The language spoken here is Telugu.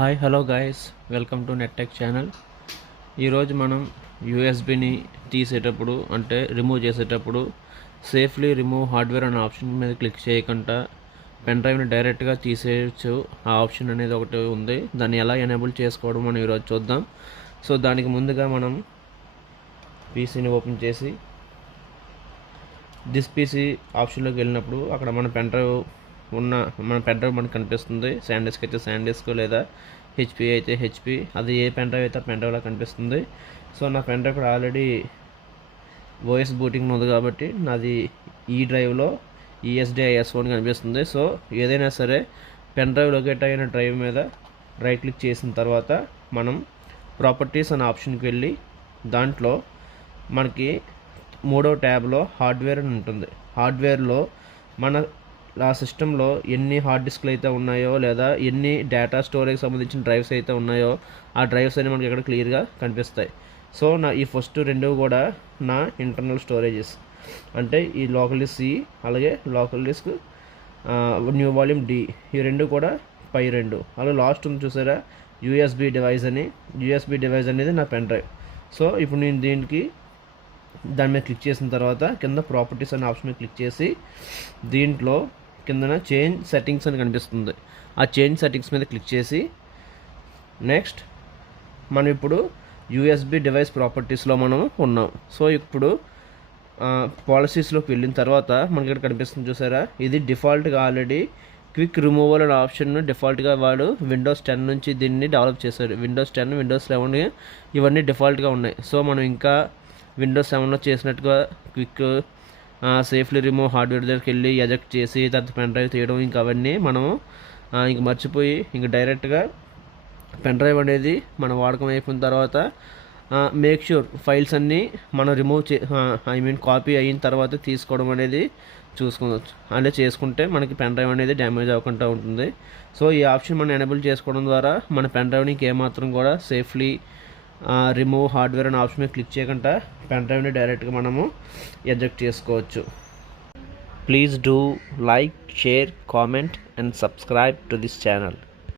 Hi hello guys, welcome to Nettech channel. ఈరోజు మనం యూఎస్బిని తీసేటప్పుడు అంటే రిమూవ్ చేసేటప్పుడు సేఫ్లీ రిమూవ్ హార్డ్వేర్ అనే ఆప్షన్ మీద క్లిక్ చేయకుండా పెన్ డ్రైవ్ని డైరెక్ట్గా తీసేయచ్చు. ఆ ఆప్షన్ అనేది ఒకటి ఉంది. దాన్ని ఎలా ఎనేబుల్ చేసుకోవడం మనం ఈరోజు చూద్దాం. సో దానికి ముందుగా మనం పీసీని ఓపెన్ చేసి దిస్ పీసీ ఆప్షన్లోకి వెళ్ళినప్పుడు అక్కడ మన పెన్ డ్రైవ్ మనకు కనిపిస్తుంది. శాండిస్క్ అయితే శాండిస్క్, లేదా హెచ్పి అయితే హెచ్పి, అది ఏ పెన్ డ్రైవ్ అయితే ఆ పెన్ డ్రైవ్లో కనిపిస్తుంది. సో నా పెన్ డ్రైవ్ ఇక్కడ ఆల్రెడీ ఓఎస్ బూటింగ్ ఉంది కాబట్టి నాది ఈ డ్రైవ్లో ESDIS అని కనిపిస్తుంది. సో ఏదైనా సరే పెన్ డ్రైవ్ లొకేట్ అయిన డ్రైవ్ మీద రైట్ క్లిక్ చేసిన తర్వాత మనం ప్రాపర్టీస్ అనే ఆప్షన్కి వెళ్ళి దాంట్లో మనకి మూడో ట్యాబ్లో హార్డ్వేర్ అని ఉంటుంది. హార్డ్వేర్లో మన సిస్టంలో ఎన్ని హార్డ్ డిస్క్లు అయితే ఉన్నాయో, లేదా ఎన్ని డేటా స్టోరేజ్ సంబంధించిన డ్రైవ్స్ అయితే ఉన్నాయో ఆ డ్రైవ్స్ అన్ని మనకి ఇక్కడ క్లియర్గా కనిపిస్తాయి. సో ఈ ఫస్ట్ రెండు కూడా నా ఇంటర్నల్ స్టోరేజెస్, అంటే ఈ లోకల్ డిస్క్ C అలాగే local disc new volume D, ఈ రెండు కూడా పై రెండు. అలాగే లాస్ట్ ఉంది చూసారా USB డివైస్ అని. USB డివైస్ అనేది నా పెన్ డ్రైవ్. సో ఇప్పుడు నేను దాని మీద క్లిక్ చేసిన తర్వాత కింద ప్రాపర్టీస్ అనే ఆప్షన్ మీద క్లిక్ చేసి దీంట్లో కిందన చేంజ్ సెట్టింగ్స్ అని కనిపిస్తుంది. ఆ చేంజ్ సెట్టింగ్స్ మీద క్లిక్ చేసి నెక్స్ట్ మనం ఇప్పుడు USB డివైస్ ప్రాపర్టీస్లో మనం ఉన్నాం. సో ఇప్పుడు పాలసీస్లోకి వెళ్ళిన తర్వాత మనకి ఇక్కడ కనిపిస్తుంది చూసారా, ఇది డిఫాల్ట్గా ఆల్రెడీ క్విక్ రిమూవల్ అనే ఆప్షన్ డిఫాల్ట్గా వాడు Windows 10 నుంచి దీన్ని డెవలప్ చేశారు. Windows 10, Windows 11 ఇవన్నీ డిఫాల్ట్గా ఉన్నాయి. సో మనం ఇంకా Windows 7లో చేసినట్టుగా క్విక్ సేఫ్లీ రిమూవ్ హార్డ్వేర్ దగ్గరికి వెళ్ళి ఎజెక్ట్ చేసి తర్వాత పెన్ డ్రైవ్ తీయడం ఇంకా అవన్నీ మనము ఇంక మర్చిపోయి ఇంక డైరెక్ట్గా పెన్ డ్రైవ్ అనేది మన వాడకం అయిపోయిన తర్వాత మేక్ ష్యూర్ ఫైల్స్ అన్నీ మనం కాపీ అయిన తర్వాత తీసుకోవడం అనేది చూసుకోవచ్చు. అలా చేసుకుంటే మనకి పెన్ డ్రైవ్ అనేది డ్యామేజ్ అవ్వకుండా ఉంటుంది. సో ఈ ఆప్షన్ మనం ఎనేబుల్ చేసుకోవడం ద్వారా మన పెన్ డ్రైవ్ని ఏమాత్రం కూడా సేఫ్లీ రిమూవ్ హార్డ్వేర్ అనే ఆప్షన్ మీద క్లిక్ చేయకుండా పెన్ డ్రైవ్ని డైరెక్ట్గా మనము ఎజెక్ట్ చేసుకోవచ్చు. Please do like, share, comment and subscribe to this channel.